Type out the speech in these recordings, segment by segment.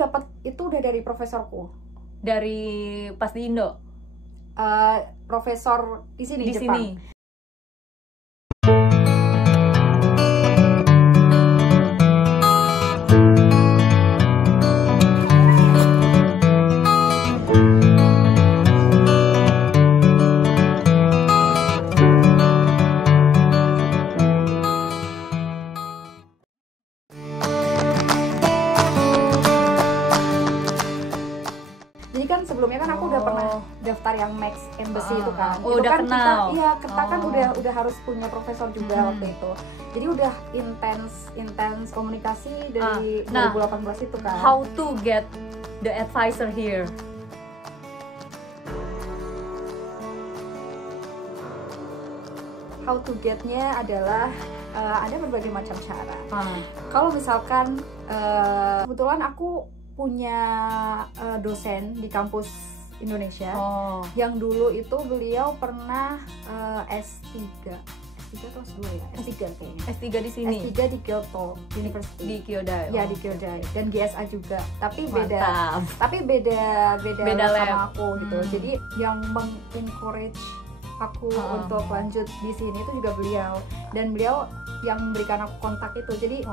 dapat itu udah dari profesorku. Dari pas di Indo? Profesor di sini, di Jepang. sini. Sebelumnya kan aku udah pernah daftar yang Max Embassy itu kan. Oh, itu udah kan kenal. kita kan udah harus punya profesor juga waktu itu. Jadi udah intens komunikasi dari 2018 itu kan. How to get the advisor here? How to get-nya adalah ada berbagai macam cara. Kalau misalkan kebetulan aku punya dosen di kampus Indonesia yang dulu itu beliau pernah S3 atau S2 ya? S3 kayaknya. S3 di sini? S3 di Kyoto University. Di Kyodai? Ya, di Kyodai. Dan GSA juga. Tapi Mantap. beda lab sama aku gitu. Jadi yang mengencourage aku untuk lanjut di sini itu juga beliau. Dan beliau yang memberikan aku kontak itu. Jadi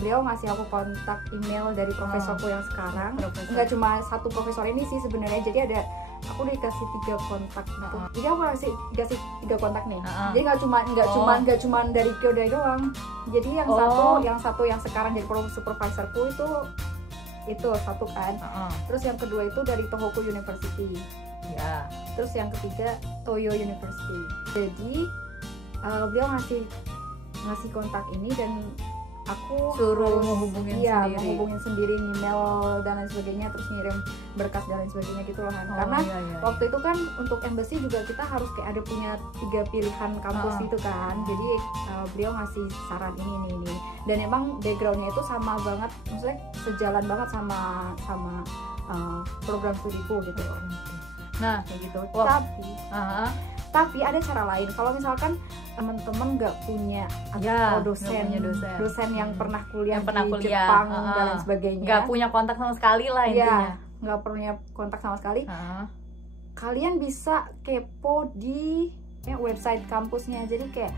beliau ngasih aku kontak email dari profesorku yang sekarang. Nggak cuma satu profesor ini sih sebenarnya. Jadi aku dikasih 3 kontak gitu. Jadi aku dikasih 3 kontak nih. Jadi nggak cuma dari Kyodai doang. Jadi yang satu yang sekarang jadi supervisorku itu satu kan. Terus yang kedua itu dari Tohoku University. Ya. Terus yang ketiga Toyo University. Jadi beliau ngasih kontak ini dan aku suruh harus menghubungin sendiri, email dan lain sebagainya, terus ngirim berkas dan lain sebagainya gitu loh kan. Karena waktu itu kan untuk embassy juga kita harus kayak ada punya 3 pilihan kampus gitu kan. Jadi beliau ngasih saran ini. Dan emang backgroundnya itu sama banget, maksudnya sejalan banget sama program studiku gitu. Nah kayak gitu. Tapi ada cara lain. Kalau misalkan teman-teman nggak punya dosen yang pernah kuliah di Jepang dan lain sebagainya, nggak punya kontak sama sekali lah intinya. Nggak punya kontak sama sekali. Kalian bisa kepo di website kampusnya. Jadi kayak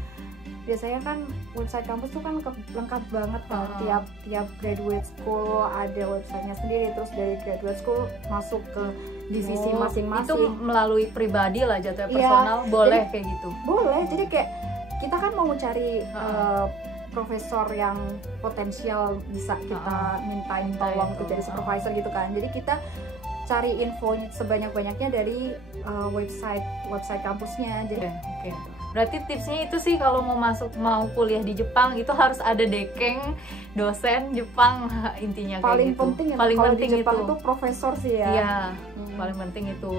biasanya kan website kampus tuh kan lengkap banget kan. Tiap graduate school ada websitenya sendiri. Terus dari graduate school masuk ke divisi masing-masing. Itu melalui pribadi lah jatuhnya personal, boleh jadi, kayak gitu? Boleh, jadi kayak kita kan mau cari profesor yang potensial bisa kita mintain tolong untuk jadi supervisor gitu kan. Jadi kita cari info sebanyak-banyaknya dari website kampusnya. Jadi Berarti tipsnya itu sih kalau mau kuliah di Jepang itu harus ada dekeng dosen Jepang intinya paling kayak gitu. Penting paling kalau penting di Jepang itu profesor sih ya. Iya, paling penting itu.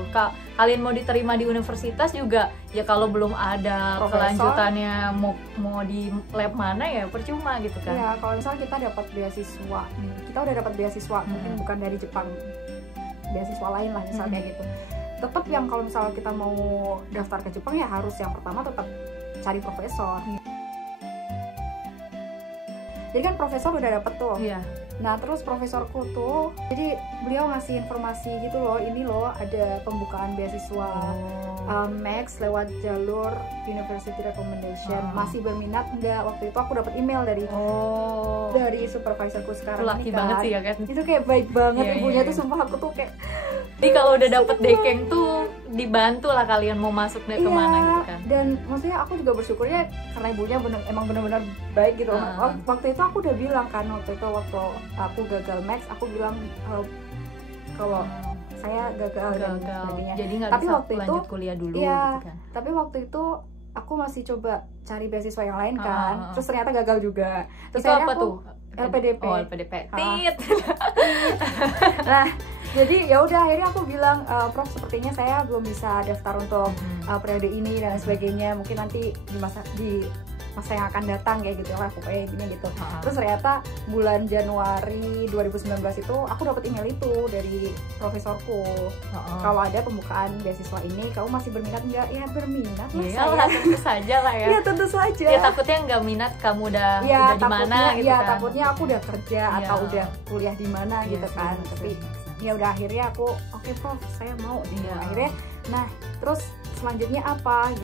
Kalian mau diterima di universitas juga ya kalau belum ada profesor, kelanjutannya mau di lab mana ya percuma gitu kan. Iya, kalau misalnya kita dapat beasiswa, kita udah dapat beasiswa mungkin bukan dari Jepang, beasiswa lain lah misalnya kayak gitu. Tetap yang kalau misalnya kita mau daftar ke Jepang ya harus yang pertama tetap cari profesor. Jadi kan profesor udah dapet tuh. Nah terus profesorku tuh, jadi beliau ngasih informasi gitu loh, ini loh ada pembukaan beasiswa Max lewat jalur University Recommendation. Masih berminat enggak? Waktu itu aku dapat email dari supervisorku sekarang. Laki banget sih ya kan? Itu kayak baik banget ibunya tuh, sumpah aku tuh kayak. Jadi kalau udah dapet dekeng tuh dibantu lah kalian mau masuk dari kemana gitu kan. Dan maksudnya aku juga bersyukurnya karena ibunya emang benar-benar baik gitu. Waktu itu aku udah bilang kan, waktu aku gagal Max, aku bilang kalau saya gagal dan sebagainya. Jadi nggak bisa lanjut kuliah dulu gitu kan. Tapi waktu itu aku masih coba cari beasiswa yang lain kan. Terus ternyata gagal juga. Terus itu apa tuh? LPDP. Oh, LPDP. Nah, jadi ya udah akhirnya aku bilang, Prof sepertinya saya belum bisa daftar untuk periode ini dan sebagainya. Mungkin nanti di masa yang akan datang kayak gitu lah pokoknya intinya gitu. Terus ternyata bulan Januari 2019 itu aku dapat email itu dari profesorku. Kalau ada pembukaan beasiswa ini, kamu masih berminat nggak? Ya berminat lah saya. Tentu saja lah ya. Iya tentu saja. Ya takutnya nggak minat kamu udah di mana gitu ya, kan. takutnya aku udah kerja atau udah kuliah di mana gitu kan. Tapi ya udah akhirnya aku oke, Prof, saya mau gitu. Akhirnya nah terus selanjutnya apa?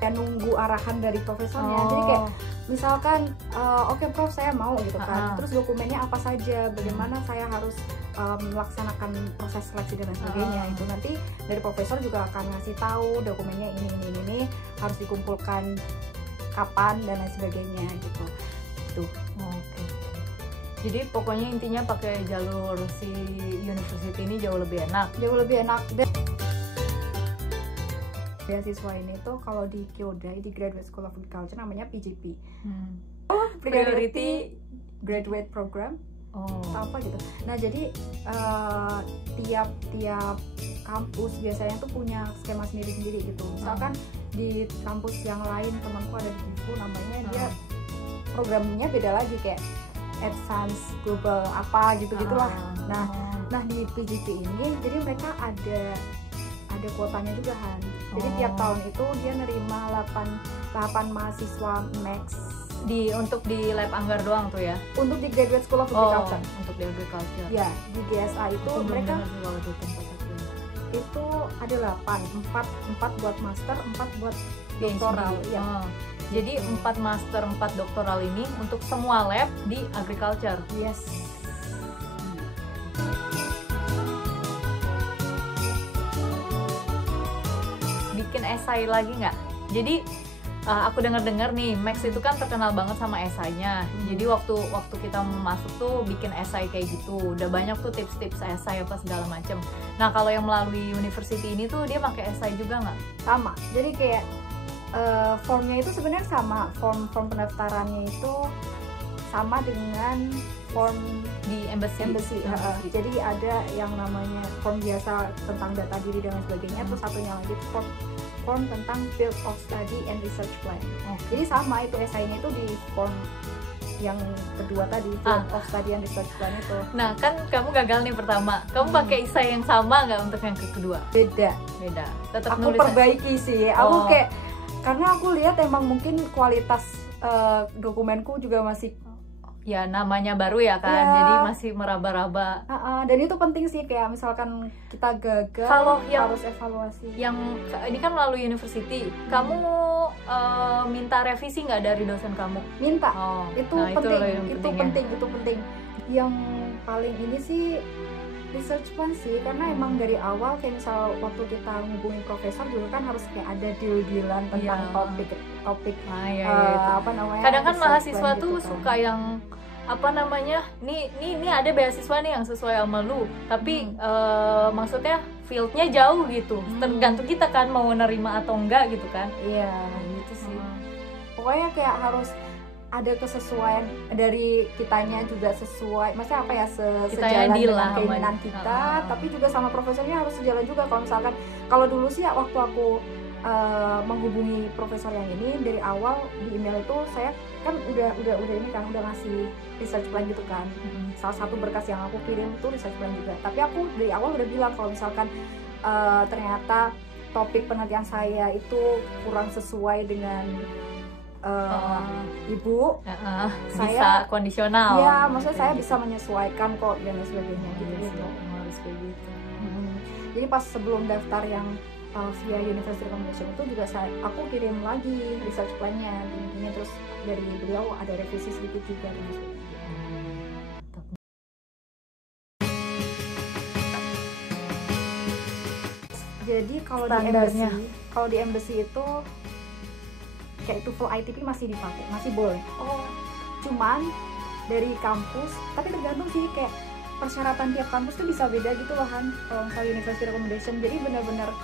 Ya nunggu arahan dari profesornya. Jadi kayak misalkan oke, Prof, saya mau gitu kan. Terus dokumennya apa saja, bagaimana saya harus melaksanakan proses seleksi dan lain sebagainya. Itu nanti dari profesor juga akan ngasih tahu dokumennya ini harus dikumpulkan kapan dan lain sebagainya gitu. Tuh. Oke. Jadi pokoknya intinya pakai jalur si university ini jauh lebih enak. Beasiswa ini tuh kalau di Kyodai, di Graduate School of Agriculture namanya PGP. Priority Graduate Program. Apa gitu. Nah jadi tiap kampus biasanya tuh punya skema sendiri-sendiri gitu. Misalkan di kampus yang lain temanku ada di Gifu namanya dia programnya beda lagi kayak Advanced Global apa gitu-gitulah. Nah di PGP ini jadi mereka ada kuotanya juga kan. Jadi tiap tahun itu dia nerima 8 mahasiswa max untuk di lab Anggar doang tuh ya. Untuk di Graduate School of Agriculture. Untuk di agriculture. Ya, di GSA itu mereka itu ada 4 buat master, 4 buat doktoral. Ya. Jadi 4 master, 4 doktoral ini untuk semua lab di agriculture. Yes. Bikin esai lagi nggak? Jadi aku dengar nih Max itu kan terkenal banget sama esainya. Jadi waktu kita masuk tuh bikin esai kayak gitu. Udah banyak tuh tips-tips esai apa segala macem. Nah kalau yang melalui university ini tuh dia pakai esai juga nggak? Sama. Jadi kayak formnya itu sebenarnya sama. Form pendaftarannya itu sama dengan form di embassy. Jadi ada yang namanya form biasa tentang data diri dan lain sebagainya. Terus satunya lagi form tentang field of study and research plan. Jadi sama itu esainya itu di form yang kedua tadi, field of study and research plan itu. Nah kan kamu gagal nih pertama, kamu pakai esai yang sama nggak untuk yang kedua? Beda. Tetap aku perbaiki sih. Aku kayak karena aku lihat emang mungkin kualitas dokumenku juga masih ya namanya baru ya kan, jadi masih meraba-raba. Dan itu penting sih, kayak misalkan kita gagal kalau harus evaluasi. Yang ini kan melalui university, kamu minta revisi nggak dari dosen kamu? Minta. Itu penting. Yang paling ini sih research plan sih, karena emang dari awal kayak misal waktu kita ngubungin profesor juga kan harus kayak ada deal-dealan tentang topik apa namanya. Kadang kan mahasiswa tuh gitu suka yang apa namanya, nih ada beasiswa nih yang sesuai sama lu, tapi maksudnya fieldnya jauh gitu. Tergantung kita kan mau nerima atau enggak gitu kan. Iya gitu sih. Pokoknya kayak harus ada kesesuaian dari kitanya juga sesuai, maksudnya apa ya, sejalan dengan keinginan kita, tapi juga sama profesornya harus sejalan juga. Kalau misalkan kalau dulu sih waktu aku menghubungi profesor yang ini dari awal di email itu, saya kan udah ini kan udah ngasih research plan gitu kan. Salah satu berkas yang aku kirim itu research plan juga, tapi aku dari awal udah bilang kalau misalkan ternyata topik penelitian saya itu kurang sesuai dengan ibu, saya bisa kondisional. Ya, maksudnya saya bisa menyesuaikan kok dan sebagainya gitu. Harus kayak gitu. Jadi pas sebelum daftar yang via University Recommendation itu juga aku kirim lagi research plan-nya ini, terus dari beliau ada revisi sedikit juga dan sebagainya. Jadi kalau di embassy itu kayak TOEFL ITP masih dipakai, masih boleh. Cuman dari kampus, tapi tergantung sih, kayak persyaratan tiap kampus tuh bisa beda gitu loh kan. Kalau misalnya University Recommendation, jadi benar-benar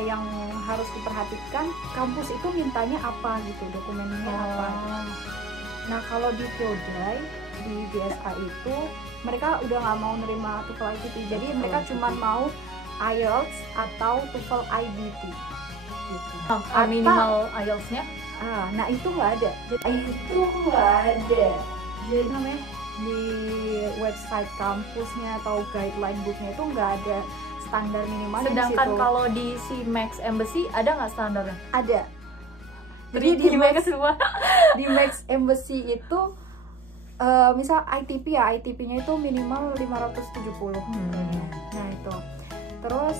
yang harus diperhatikan kampus itu mintanya apa gitu, dokumennya apa. Nah kalau di Kyodai, di GSA itu mereka udah nggak mau nerima TOEFL ITP, jadi mereka cuma mau IELTS atau TOEFL IBT gitu. Minimal IELTS-nya? Nah itu nggak ada. Jadi namanya di website kampusnya atau guideline booknya itu nggak ada standar minimal. Sedangkan kalau di si Max Embassy ada nggak standarnya? Ada. Jadi di Max Embassy itu misal ITP ya, ITP-nya itu minimal 570. Nah itu. Terus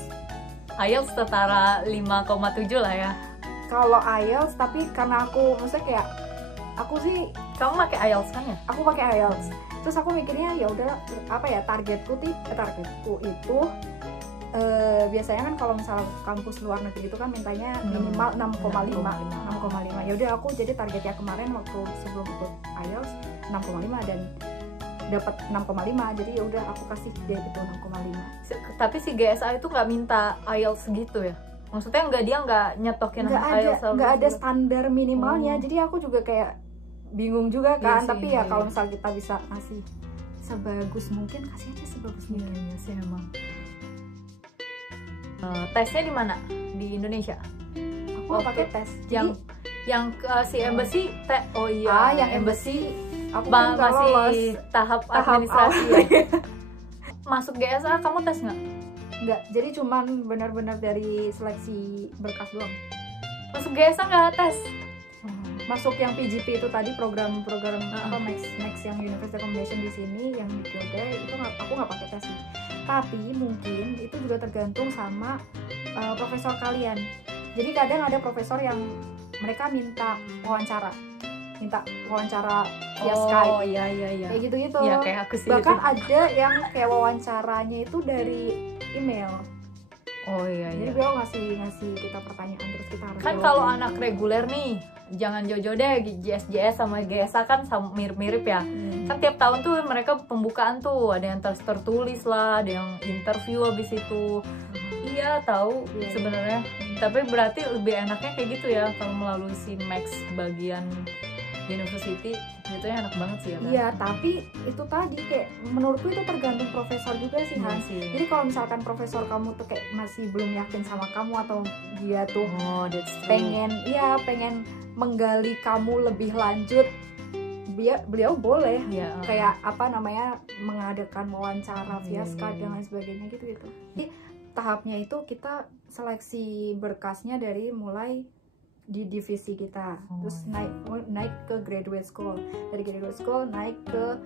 IELTS setara 5,7 lah ya. kalau IELTS, tapi karena aku maksudnya kayak aku sih, Kamu pakai IELTS kan ya? aku pakai IELTS. Terus aku mikirnya ya udah apa ya, targetku itu biasanya kan kalau misal kampus luar negeri itu kan mintanya minimal 6,5. Ya udah aku jadi targetnya kemarin waktu sebelum ikut IELTS 6,5 dan dapat 6,5. Jadi ya udah aku kasih dia itu 6,5. Tapi si GSA itu nggak minta IELTS gitu ya? Maksudnya dia nggak nyetokin IELTS? Nggak ada standar minimalnya. Jadi aku juga kayak bingung juga kan. Iya tapi sih, ya iya. kalau misal kita bisa ngasih sebagus mungkin, kasih aja sebagus mungkin. Iya sih emang. Tesnya di mana? Di Indonesia? Aku nggak pakai tes. Yang si embassy Yang embassy aku pun nggak masih lolos. tahap Tahap administrasi awal. ya. Masuk GSA kamu tes nggak? Nggak, jadi cuman benar-benar dari seleksi berkas doang. Masuk GSA nggak tes? Masuk yang PGP itu tadi, program-program apa Max yang University Accommodation di sini yang di Kyoto itu aku nggak pakai tes sih. Tapi mungkin itu juga tergantung sama profesor kalian. Jadi kadang ada profesor yang mereka minta wawancara via Skype. Oh iya. Kayak gitu-gitu. Iya kayak aku sih. Bahkan itu. ada yang kayak wawancaranya itu dari email. Oh iya. Jadi beliau ngasih kita pertanyaan terus kita harus Kan jawab. kalau anak reguler nih, jangan jojo deh, JS sama GSA kan sama mirip-mirip ya. Kan tiap tahun tuh mereka pembukaan tuh ada yang tertulis lah, ada yang interview habis itu. Iya tahu Iya. sebenarnya. Tapi berarti lebih enaknya kayak gitu ya kalau melalui si Max bagian University itu enak banget sih ya kan? Iya, tapi itu tadi kayak menurutku itu tergantung profesor juga sih, Iya Han. sih. Jadi kalau misalkan profesor kamu tuh kayak masih belum yakin sama kamu atau dia tuh That's true. pengen menggali kamu lebih lanjut, beliau boleh Iya. kayak apa namanya mengadakan wawancara via Iya, Skype iya. dan lain sebagainya gitu. Jadi tahapnya itu kita seleksi berkasnya dari mulai di divisi kita, terus naik ke graduate school, dari graduate school naik ke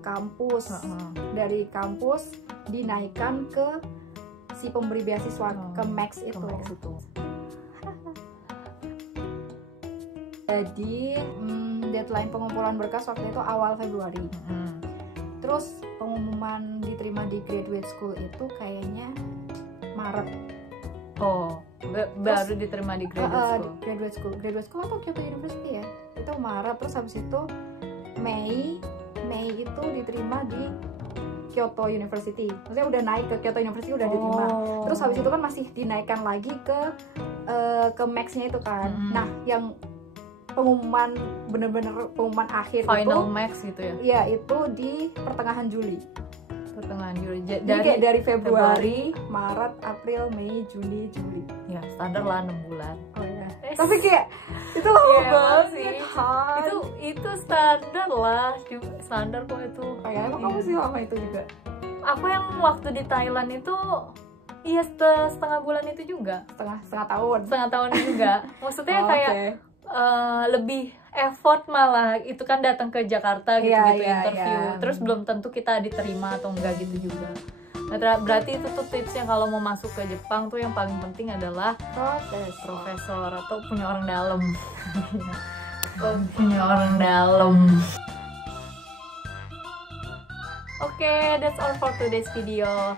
kampus, dari kampus dinaikkan ke si pemberi beasiswa ke Max itu. Jadi deadline pengumpulan berkas waktu itu awal Februari. Terus pengumuman diterima di graduate school itu kayaknya Maret. Baru diterima di graduate school. Graduate school atau Kyoto University ya, itu Maret. Terus habis itu Mei itu diterima di Kyoto University. Maksudnya udah naik ke Kyoto University, udah diterima. Terus habis itu kan masih dinaikkan lagi ke Max-nya itu kan. Nah, yang pengumuman bener-bener pengumuman akhir Final itu Max gitu ya? Iya, itu di pertengahan Juli. Jadi kayak dari Februari, Maret, April, Mei, Juni, Juli. Ya standar lah 6 bulan. Oh ya. Tapi kayak itu lama banget sih. Han. Itu standar lah, standar kok itu. Kayak emang kamu sih lama itu juga. Aku yang waktu di Thailand itu iya setengah bulan itu juga. Setengah tahun. Setengah tahun juga. Maksudnya kayak okay. Lebih effort malah, itu kan datang ke Jakarta gitu-gitu interview. Terus belum tentu kita diterima atau enggak gitu juga. Nah, berarti itu tuh tipsnya kalau mau masuk ke Jepang tuh yang paling penting adalah profesor atau punya orang dalam. Punya orang dalam. Oke, that's all for today's video.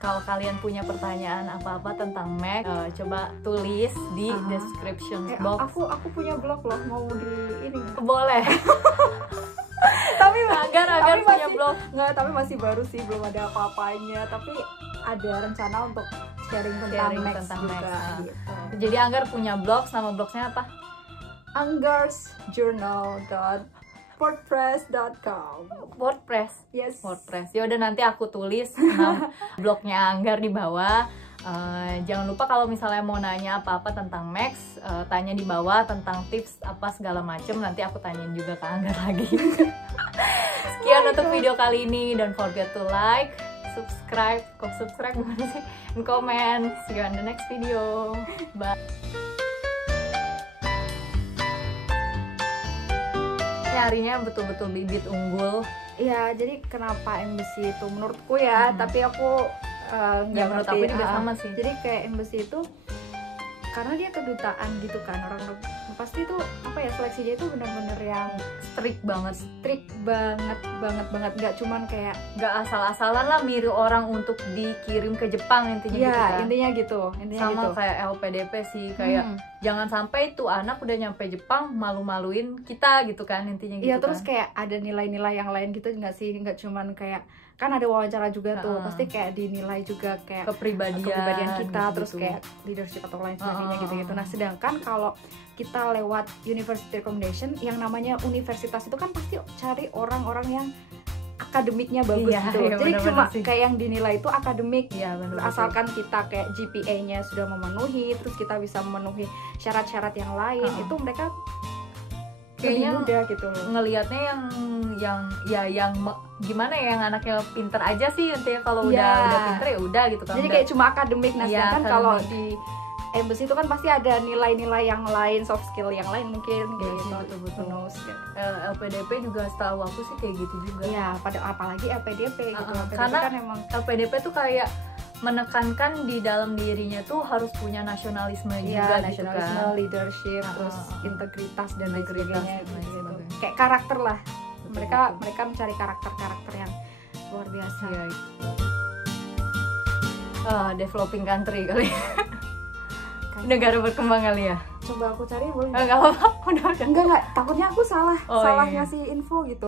Kalau kalian punya pertanyaan apa-apa tentang Mac, coba tulis di description box. Aku punya blog loh, mau di ini. Boleh. Tapi agar punya blog. Nggak, tapi masih baru sih, belum ada apa-apanya. Tapi ada rencana untuk sharing tentang Max juga. Gitu. Jadi Anggar punya blog, nama blognya apa? anggarsjournal.wordpress.com. WordPress. Yes. WordPress. Ya udah nanti aku tulis blognya Anggar di bawah. Jangan lupa kalau misalnya mau nanya apa-apa tentang Max, tanya di bawah tentang tips apa segala macem, nanti aku tanyain juga ke Angga lagi. Sekian untuk video kali ini, don't forget to like, subscribe gimana sih, and comment. See you on the next video. Bye. Nyarinya betul-betul bibit unggul. Iya, jadi kenapa embassy itu menurutku ya, tapi aku nggak menurut ngerti. aku juga sama sih. Jadi kayak embassy itu karena dia kedutaan gitu kan, orang pasti tuh apa ya, seleksinya itu benar-benar yang Strict banget, banget, nggak cuman kayak nggak asal-asalan lah mirip orang untuk dikirim ke Jepang, intinya ya gitu kan. intinya gitu, Sama gitu. kayak LPDP sih, kayak jangan sampai tuh anak udah nyampe Jepang malu-maluin kita gitu kan, intinya gitu. Iya, terus kan. kayak ada nilai-nilai yang lain gitu nggak sih, nggak cuman kayak kan ada wawancara juga tuh, pasti kayak dinilai juga kayak kepribadian kita, terus kayak leadership atau lain sebagainya gitu-gitu. Nah, sedangkan kalau kita lewat university recommendation, yang namanya universitas itu kan pasti cari orang-orang yang akademiknya bagus gitu. Jadi cuma kayak yang dinilai itu akademik, asalkan kita kayak GPA-nya sudah memenuhi, terus kita bisa memenuhi syarat-syarat yang lain, itu mereka kayaknya mudah gitu loh. Ngelihatnya yang gimana ya, yang anaknya pinter aja sih intinya, kalau udah pinter ya udah gitu kan. Jadi kayak cuma akademik. Nah, sedangkan kalau di embassy itu kan pasti ada nilai-nilai yang lain, soft skill yang lain mungkin kayak gitu. Betul. LPDP juga setahu aku sih kayak gitu juga. Iya, apalagi LPDP gitu. Karena kan emang LPDP tuh kayak menekankan di dalam dirinya tuh harus punya nasionalisme juga, nasionalisme, gitu kan. leadership, terus integritas dan lain sebagainya gitu. sebagainya. Kayak karakter lah. Mereka mencari karakter yang luar biasa. Developing country kali. Negara berkembang kali ya. Coba aku cari boleh? Enggak apa-apa, udah. Enggak, takutnya aku salah ngasih info gitu.